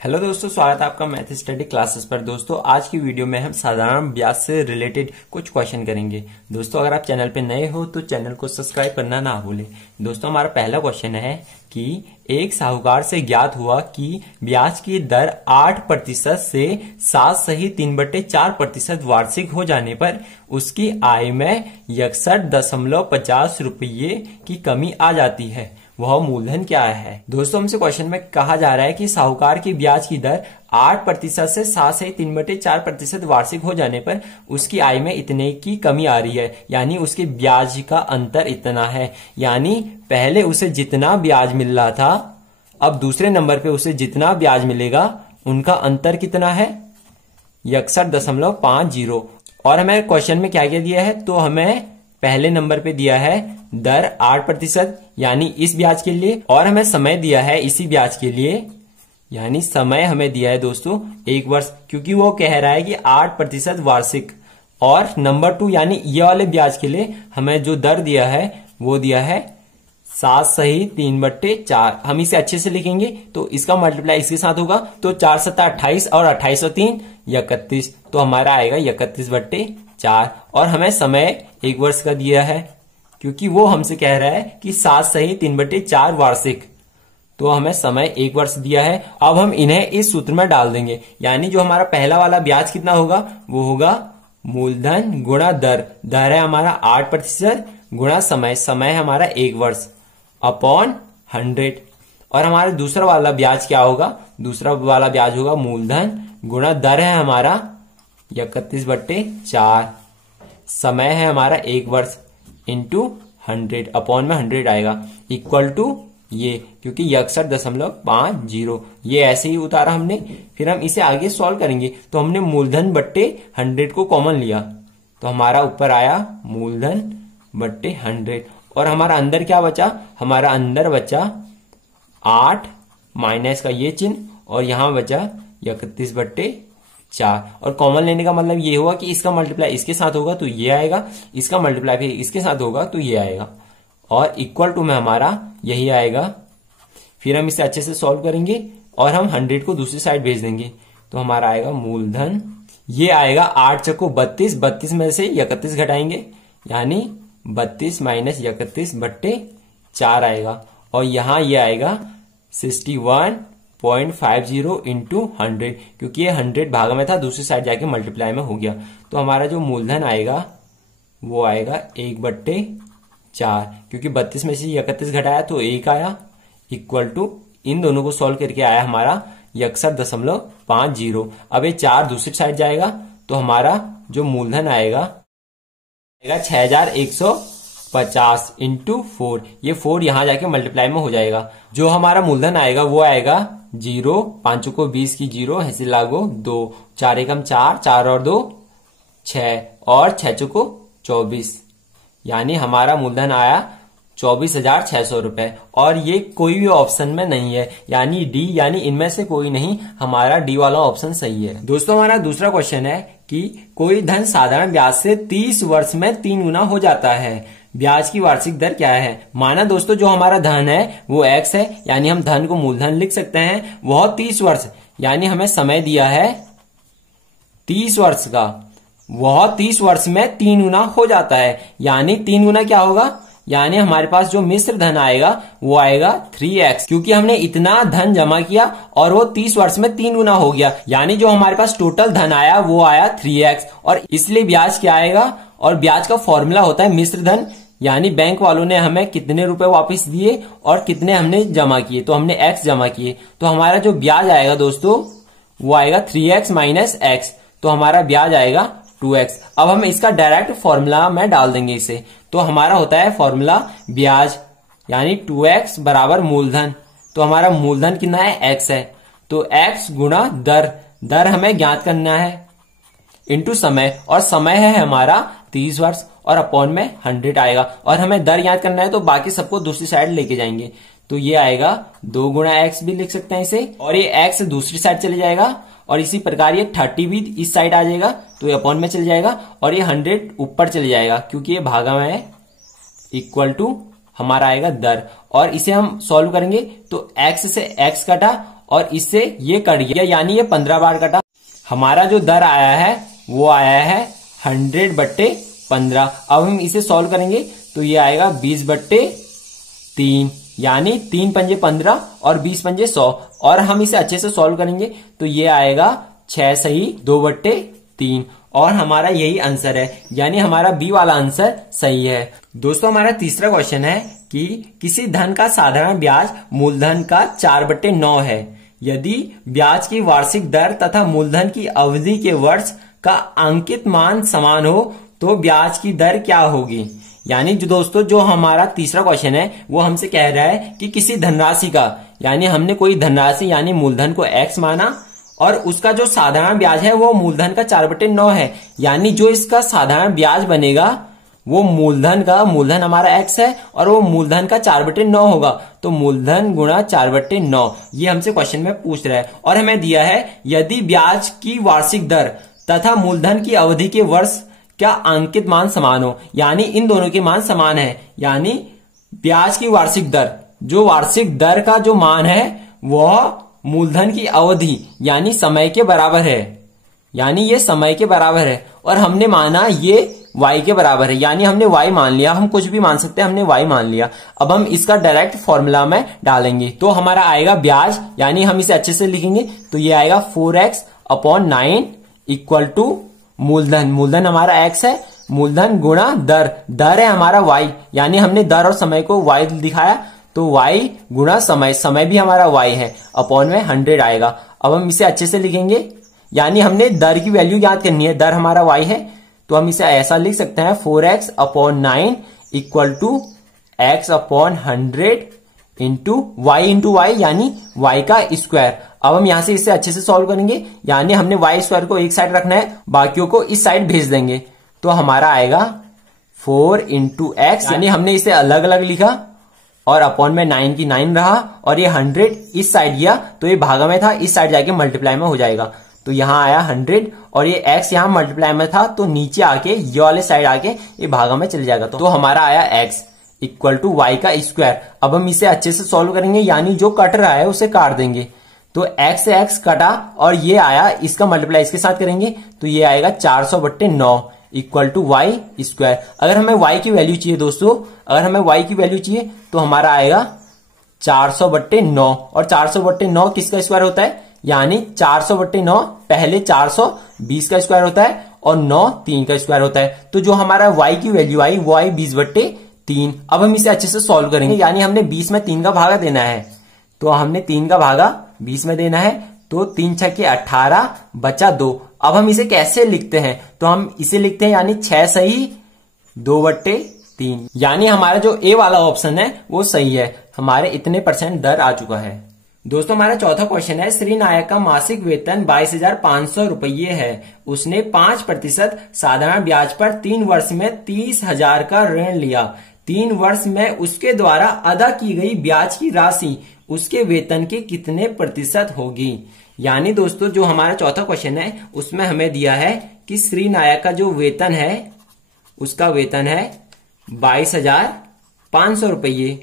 Hello दोस्तों, स्वागत है आपका मैथ स्टडी क्लासेस पर। दोस्तों आज की वीडियो में हम साधारण ब्याज से रिलेटेड कुछ क्वेश्चन करेंगे। दोस्तों अगर आप चैनल पे नए हो तो चैनल को सब्सक्राइब करना ना भूलें। दोस्तों हमारा पहला क्वेश्चन है कि एक साहूकार से ज्ञात हुआ कि ब्याज की दर 8% से 7.3/4% वार्षिक हो जाने पर उसकी आय में 61.50 रुपये की कमी आ जाती है। वह मूलधन क्या है? दोस्तों हमसे क्वेश्चन में कहा जा रहा है कि साहूकार की ब्याज की दर 8% से 7.3/4% वार्षिक हो जाने पर उसकी आय में इतने की कमी आ रही है, यानी उसके ब्याज का अंतर इतना है। यानी पहले उसे जितना ब्याज मिल रहा था, अब दूसरे नंबर पे उसे जितना ब्याज मिलेगा उनका अंतर कितना है? 61.50। और हमें क्वेश्चन में क्या क्या दिया है, तो हमें पहले नंबर पे दिया है दर 8% यानी इस ब्याज के लिए, और हमें समय दिया है इसी ब्याज के लिए, यानी समय हमें दिया है दोस्तों 1 वर्ष, क्योंकि वो कह रहा है कि 8% वार्षिक। और नंबर 2 यानी ये वाले ब्याज के लिए हमें जो दर दिया है वो दिया है 7.3/4। हम इसे अच्छे से लिखेंगे तो इसका मल्टीप्लाई इसके साथ होगा, तो 4 7 28 और 28 और 3 31, तो हमारा आएगा 31/4। और हमें समय 1 वर्ष का दिया है, क्योंकि वो हमसे कह रहा है कि 7.3/4 वार्षिक, तो हमें समय 1 वर्ष दिया है। अब हम इन्हें इस सूत्र में डाल देंगे, यानी जो हमारा पहला वाला ब्याज कितना होगा वो होगा मूलधन गुणा दर। दर है हमारा 8% गुणा समय, समय है हमारा 1 वर्ष अपॉन 100। और हमारा दूसरा वाला ब्याज क्या होगा? दूसरा वाला ब्याज होगा मूलधन गुणा दर है हमारा 31/4, समय है हमारा 1 वर्ष इंटू 100, अपॉन में 100 आएगा, इक्वल टू ये, क्योंकि 61.50 ये ऐसे ही उतारा हमने। फिर हम इसे आगे सॉल्व करेंगे तो हमने मूलधन बट्टे 100 को कॉमन लिया, तो हमारा ऊपर आया मूलधन बट्टे 100। और हमारा अंदर क्या बचा? हमारा अंदर बचा 8 माइनस का ये चिन्ह, और यहां बचा 31/4। और कॉमन लेने का मतलब ये हुआ कि इसका मल्टीप्लाई इसके साथ होगा तो ये आएगा, इसका मल्टीप्लाई फिर इसके साथ होगा तो ये आएगा, और इक्वल टू में हमारा यही आएगा। फिर हम इसे अच्छे से सॉल्व करेंगे और हम 100 को दूसरी साइड भेज देंगे, तो हमारा आएगा मूलधन, ये आएगा 8 चक्को 32, 32 में से 31 घटाएंगे, यानी 32 माइनस 31/4 आएगा। और यहां ये आएगा 61.50 इंटू 100, क्योंकि ये 100 भाग में था, दूसरी साइड जाके मल्टीप्लाई में हो गया, तो हमारा जो मूलधन आएगा वो आएगा 1/4, क्योंकि 32 में से 31 घटाया तो 1 आया, इक्वल टू इन दोनों को सॉल्व करके आया हमारा 61.50। अब ये 4 दूसरी साइड जाएगा तो हमारा जो मूलधन आएगा 6150 इंटू 4, ये 4 यहां जाके मल्टीप्लाई में हो जाएगा। जो हमारा मूलधन आएगा वो आएगा 0, 5 को 20 की 0 ऐसे लागो 2, 4 एकम 4, 4 और 2 6, और 6 को 24, यानी हमारा मूलधन आया 24,600 रुपए। और ये कोई भी ऑप्शन में नहीं है, यानी डी, यानी इनमें से कोई नहीं, हमारा डी वाला ऑप्शन सही है। दोस्तों हमारा दूसरा क्वेश्चन है कि कोई धन साधारण ब्याज से 30 वर्ष में 3 गुना हो जाता है, ब्याज की वार्षिक दर क्या है? माना दोस्तों जो हमारा धन है वो x है, यानी हम धन को मूलधन लिख सकते हैं, वह 30 वर्ष, यानी हमें समय दिया है 30 वर्ष का, वह 30 वर्ष में 3 गुना हो जाता है, यानी 3 गुना क्या होगा? यानी हमारे पास जो मिश्र धन आएगा वो आएगा 3x, क्योंकि हमने इतना धन जमा किया और वो 30 वर्ष में 3 गुना हो गया, यानी जो हमारे पास टोटल धन आया वो आया 3x। और इसलिए ब्याज क्या आएगा? और ब्याज का फॉर्मूला होता है मिश्र धन, यानी बैंक वालों ने हमें कितने रुपए वापस दिए और कितने हमने जमा किए, तो हमने x जमा किए, तो हमारा जो ब्याज आएगा दोस्तों वो आएगा 3x माइनस x, तो हमारा ब्याज आएगा 2x। अब हम इसका डायरेक्ट फॉर्मूला में डाल देंगे इसे, तो हमारा होता है फॉर्मूला ब्याज, यानी 2x बराबर मूलधन, तो हमारा मूलधन कितना है? x है, तो x गुणा दर, दर हमें ज्ञात करना है, इंटू समय, और समय है हमारा 30 वर्ष, और अपॉन में 100 आएगा। और हमें दर याद करना है तो बाकी सबको दूसरी साइड लेके जाएंगे, तो ये आएगा 2 गुणा x भी लिख सकते हैं इसे, और ये x दूसरी साइड चले जाएगा, और इसी प्रकार ये 30 भी इस साइड आ जाएगा तो ये अपॉन में चल जाएगा, और ये 100 ऊपर चले जाएगा क्योंकि ये भागा में है, इक्वल टू हमारा आएगा दर। और इसे हम सॉल्व करेंगे तो x से x कटा और इससे ये कट गया, यानी ये 15 बार कटा। हमारा जो दर आया है वो आया है 100/15। अब हम इसे सॉल्व करेंगे तो ये आएगा 20/3, यानी 3 पंजे 15 और 20 पंजे 100। और हम इसे अच्छे से सॉल्व करेंगे तो ये आएगा 6 सही 2/3, और हमारा यही आंसर है, यानी हमारा बी वाला आंसर सही है। दोस्तों हमारा तीसरा क्वेश्चन है कि किसी धन का साधारण ब्याज मूलधन का 4/9 है। यदि ब्याज की वार्षिक दर तथा मूलधन की अवधि के वर्ष का अंकित मान समान हो तो ब्याज की दर क्या होगी। यानी जो दोस्तों जो हमारा तीसरा क्वेश्चन है वो हमसे कह रहा है कि किसी धनराशि का, यानी हमने कोई धनराशि यानी मूलधन को x माना और उसका जो साधारण ब्याज है वो मूलधन का 4/9 है, यानी जो इसका साधारण ब्याज बनेगा वो मूलधन हमारा x है और वो मूलधन का 4/9 होगा, तो मूलधन गुणा 4/9 ये हमसे क्वेश्चन में पूछ रहा है। और हमें दिया है यदि ब्याज की वार्षिक दर तथा मूलधन की अवधि के वर्ष का अंकित मान समान हो, यानी इन दोनों के मान समान है, यानी ब्याज की वार्षिक दर, जो वार्षिक दर का जो मान है वह मूलधन की अवधि यानी समय के बराबर है, यानी ये समय के बराबर है। और हमने माना ये y के बराबर है, यानी हमने y मान लिया, हम कुछ भी मान सकते हैं, हमने y मान लिया। अब हम इसका डायरेक्ट फॉर्मूला में डालेंगे तो हमारा आएगा ब्याज, यानी हम इसे अच्छे से लिखेंगे तो ये आएगा 4x/9 इक्वल टू मूलधन हमारा x है, मूलधन गुणा दर है हमारा y, यानी हमने दर और समय को y दिखाया तो y गुणा समय भी हमारा y है, अपॉन में 100 आएगा। अब हम इसे अच्छे से लिखेंगे, यानी हमने दर की वैल्यू याद करनी है, दर हमारा y है तो हम इसे ऐसा लिख सकते हैं 4x/9 equal to x/100 into y यानी y का स्क्वायर। अब हम यहां से इसे अच्छे से सॉल्व करेंगे, यानी हमने y स्क्वायर को एक साइड रखना है, बाकियों को इस साइड भेज देंगे तो हमारा आएगा 4 इंटू x, यानी हमने इसे अलग अलग लिखा और अपॉन में 9 की 9 रहा, और ये 100 इस साइड गया तो ये भागा में था, इस साइड जाके मल्टीप्लाई में हो जाएगा तो यहां आया 100, और ये x यहां मल्टीप्लाई में था तो नीचे आके ये वाले साइड आके ये भागा में चले जाएगा, तो हमारा आया x इक्वल टू y का स्क्वायर। अब हम इसे अच्छे से सॉल्व करेंगे, यानी जो कट रहा है उसे काट देंगे तो x से x कटा और ये आया, इसका मल्टीप्लाई इसके साथ करेंगे तो ये आएगा 400/9 इक्वल टू y स्क्वायर। अगर हमें y की वैल्यू चाहिए दोस्तों, अगर हमें y की वैल्यू चाहिए तो हमारा आएगा 400/9, और 400/9 किसका स्क्वायर होता है, यानी 400/9 पहले 420 का स्क्वायर होता है और 9 3 का स्क्वायर होता है, तो जो हमारा y की वैल्यू आई वो आई 20/3। अब हम इसे अच्छे से सॉल्व करेंगे, यानी हमने 20 में 3 का भागा देना है, तो हमने 3 का भागा 20 में देना है तो 3 6 के 18 बचा 2। अब हम इसे कैसे लिखते हैं, तो हम इसे लिखते हैं यानी 6 सही 2/3, यानी हमारा जो ए वाला ऑप्शन है वो सही है, हमारे इतने % दर आ चुका है। दोस्तों हमारा चौथा क्वेश्चन है, श्री नायक का मासिक वेतन 22,500 रुपये है, उसने 5% साधारण ब्याज पर 3 वर्ष में 30,000 का ऋण लिया। 3 वर्ष में उसके द्वारा अदा की गई ब्याज की राशि उसके वेतन के कितने % होगी। यानी दोस्तों जो हमारा चौथा क्वेश्चन है उसमें हमें दिया है कि श्री नायक का जो वेतन है उसका वेतन है 22,500 रुपये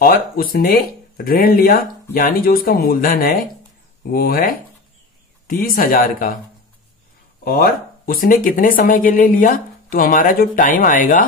और उसने ऋण लिया, यानी जो उसका मूलधन है वो है 30,000 का, और उसने कितने समय के लिए लिया, तो हमारा जो टाइम आएगा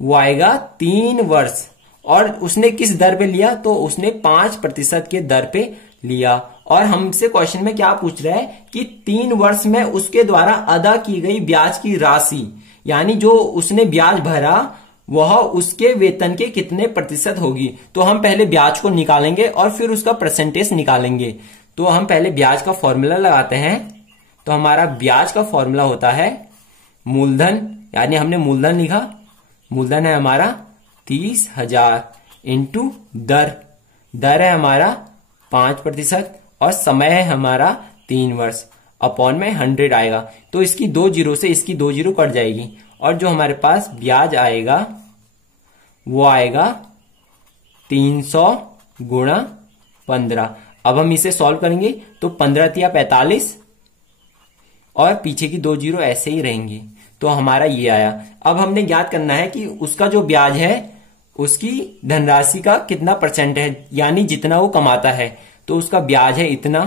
वो आएगा 3 वर्ष, और उसने किस दर पे लिया, तो उसने 5% के दर पे लिया। और हमसे क्वेश्चन में क्या पूछ रहा है कि 3 वर्ष में उसके द्वारा अदा की गई ब्याज की राशि, यानी जो उसने ब्याज भरा वह उसके वेतन के कितने % होगी। तो हम पहले ब्याज को निकालेंगे और फिर उसका % निकालेंगे। तो हम पहले ब्याज का फॉर्मूला लगाते हैं, तो हमारा ब्याज का फॉर्मूला होता है मूलधन, यानी हमने मूलधन लिखा, मूलधन है हमारा 30,000 इंटू दर है हमारा 5% और समय है हमारा 3 वर्ष, अपॉन में 100 आएगा। तो इसकी 2 जीरो से इसकी 2 जीरो कट जाएगी, और जो हमारे पास ब्याज आएगा वो आएगा 300 गुणा 15। अब हम इसे सॉल्व करेंगे तो 15 तिया 45 और पीछे की 2 जीरो ऐसे ही रहेंगे, तो हमारा ये आया। अब हमने ज्ञात करना है कि उसका जो ब्याज है उसकी धनराशि का कितना % है, यानी जितना वो कमाता है। तो उसका ब्याज है इतना,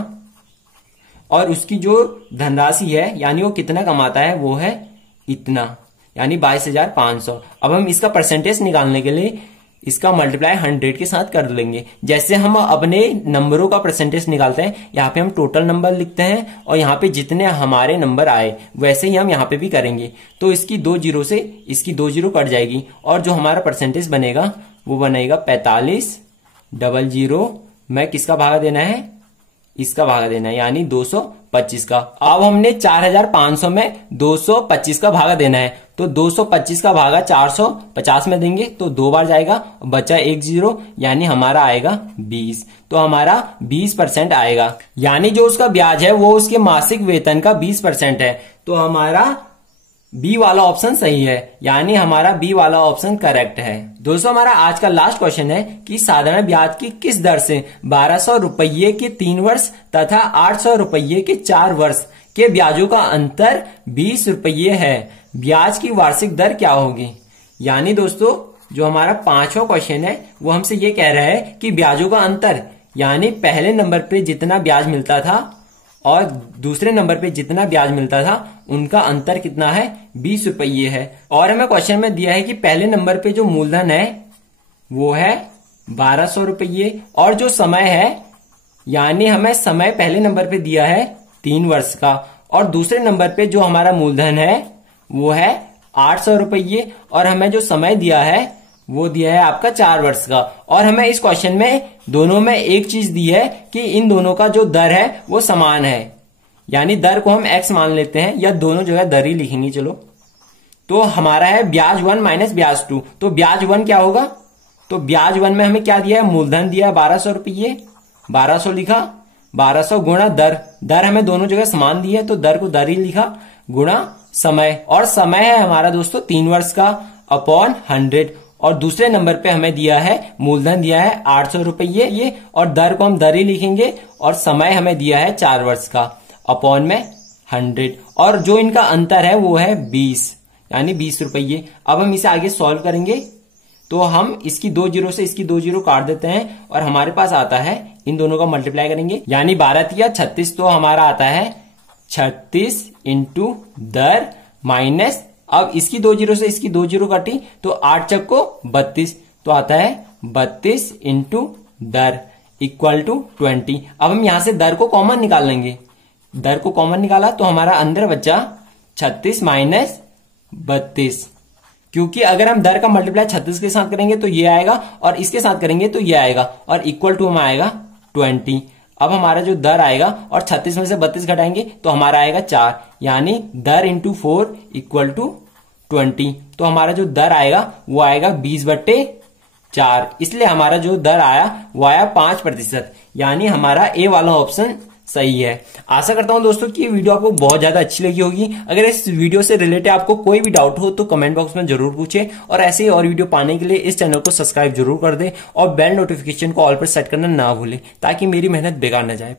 और उसकी जो धनराशि है यानी वो कितना कमाता है वो है इतना, यानी 22,500। अब हम इसका परसेंटेज निकालने के लिए इसका मल्टीप्लाई 100 के साथ कर लेंगे। जैसे हम अपने नंबरों का परसेंटेज निकालते हैं, यहाँ पे हम टोटल नंबर लिखते हैं और यहाँ पे जितने हमारे नंबर आए वैसे ही हम यहाँ पे भी करेंगे। तो इसकी 2 जीरो से इसकी 2 जीरो कट जाएगी और जो हमारा परसेंटेज बनेगा वो बनेगा 4500 में किसका भागा देना है, इसका भागा देना है, यानी 225 का। अब हमने 4500 में 225 का भागा देना है, तो 225 का भागा 450 में देंगे तो 2 बार जाएगा, बचा 1 जीरो, यानी हमारा आएगा 20। तो हमारा 20% आएगा, यानी जो उसका ब्याज है वो उसके मासिक वेतन का 20% है। तो हमारा बी वाला ऑप्शन सही है, यानी हमारा बी वाला ऑप्शन करेक्ट है। दोस्तों हमारा आज का लास्ट क्वेश्चन है कि साधारण ब्याज की किस दर से 1200 रुपये के 3 वर्ष तथा 800 रुपये के 4 वर्ष के ब्याजों का अंतर 20 रुपये है, ब्याज की वार्षिक दर क्या होगी। यानी दोस्तों जो हमारा 5वां क्वेश्चन है वो हमसे ये कह रहा है कि ब्याजों का अंतर, यानी पहले नंबर पे जितना ब्याज मिलता था और दूसरे नंबर पे जितना ब्याज मिलता था उनका अंतर कितना है, 20 रुपये है। और हमें क्वेश्चन में दिया है कि पहले नंबर पे जो मूलधन है वो है 1200 रुपये और जो समय है, यानी हमें समय पहले नंबर पे दिया है 3 वर्ष का, और दूसरे नंबर पे जो हमारा मूलधन है वो है 800 रुपये और हमें जो समय दिया है वो दिया है आपका 4 वर्ष का। और हमें इस क्वेश्चन में दोनों में एक चीज दी है कि इन दोनों का जो दर है वो समान है, यानी दर को हम x मान लेते हैं या दोनों जगह दर ही लिखेंगे। चलो तो हमारा है ब्याज 1 माइनस ब्याज 2, तो ब्याज 1 क्या होगा, तो ब्याज 1 में हमें क्या दिया है, मूलधन दिया है 1200 रुपये, 1200 लिखा, 1200 गुणा दर, दर हमें दोनों जगह समान दी है तो दर को दर ही लिखा, गुणा समय, और समय है हमारा दोस्तों 3 वर्ष का अपॉन 100, और दूसरे नंबर पे हमें दिया है मूलधन दिया है 800 रुपये ये, और दर को हम दर ही लिखेंगे, और समय हमें दिया है 4 वर्ष का अपॉन में 100, और जो इनका अंतर है वो है 20, यानी 20 रुपये। अब हम इसे आगे सॉल्व करेंगे तो हम इसकी 2 जीरो से इसकी 2 जीरो काट देते हैं और हमारे पास आता है, इन दोनों का मल्टीप्लाई करेंगे, यानी 12 या 36, तो हमारा आता है 36 इंटू दर माइनस, अब इसकी 2 जीरो से इसकी 2 जीरो कटी तो 8 चक्को 32, तो आता है 32 इंटू दर इक्वल टू 20। अब हम यहां से दर को कॉमन निकाल लेंगे, दर को कॉमन निकाला तो हमारा अंदर बचा 36 माइनस 32, क्योंकि अगर हम दर का मल्टीप्लाई 36 के साथ करेंगे तो ये आएगा और इसके साथ करेंगे तो ये आएगा, और इक्वल टू में आएगा 20। अब हमारा जो दर आएगा और 36 में से 32 घटाएंगे तो हमारा आएगा 4, यानी दर इंटू 4 इक्वल टू 20, तो हमारा जो दर आएगा वो आएगा 20/4, इसलिए हमारा जो दर आया वो आया 5%, यानी हमारा ए वाला ऑप्शन सही है। आशा करता हूं दोस्तों कि ये वीडियो आपको बहुत ज्यादा अच्छी लगी होगी। अगर इस वीडियो से रिलेटेड आपको कोई भी डाउट हो तो कमेंट बॉक्स में जरूर पूछे, और ऐसे ही और वीडियो पाने के लिए इस चैनल को सब्सक्राइब जरूर कर दे और बेल नोटिफिकेशन को ऑल पर सेट करना ना भूले, ताकि मेरी मेहनत बेकार न जाए।